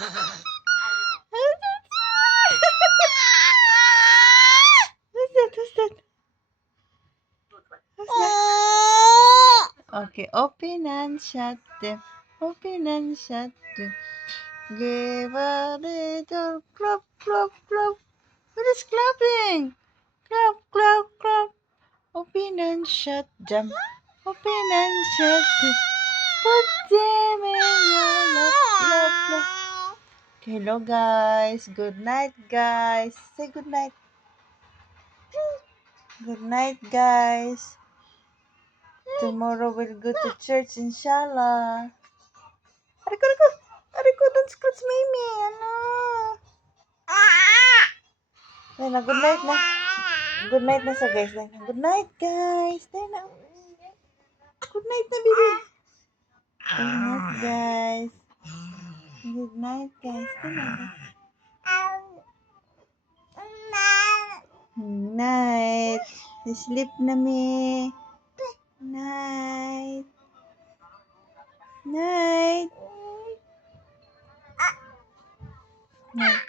Who's that? Who's that? Okay, open and shut them. Open and shut them. Give a little clap, clap, clap. What is clapping? Clap, clap, clap. Open and shut them. Open and shut them. Put them in your lap, lap, lap. Hello guys. Good night guys. Say good night. Good night guys. Tomorrow we'll go to church inshallah. Ariko, Ariko. Ariko, don't scratch Mimi. Ano? Dahil na, good night na. Good night na sa guys. Dahil na, good night guys. Dahil na. Good night na, baby. Good night guys. Good night guys. Dahil na. Night. Sleep na mi. Night. Night. Night.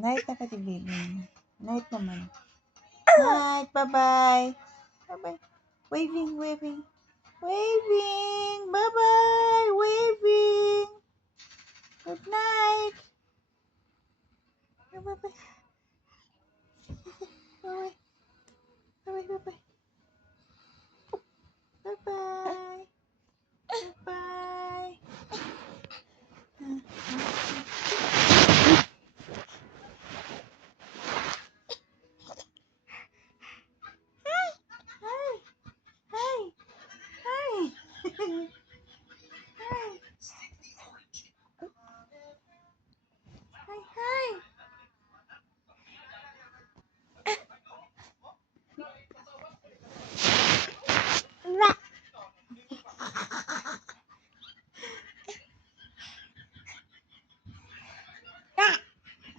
Night na kasi baby. Night naman. Night. Bye-bye. Bye-bye. Waving, waving. Waving. Bye-bye. Waving. Good night. Bye-bye. Bye-bye. Bye-bye. Bye-bye. Bye-bye. Bye-bye. Hi. Hi. Hi. Hi. Hi. Hi.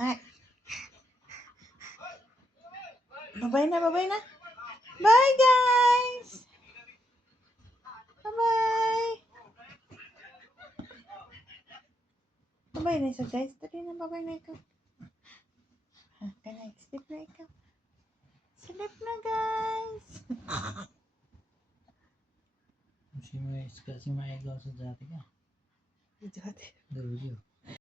Ay. Bye-bye na, bye-bye na. Bye, guys. Bye-bye. Bye-bye na isa, guys. Dali na, bye-bye na ikaw. Kaya, sleep na ikaw. Sleep na, guys. Kasi may ikaw sa dati ka. Video. Video.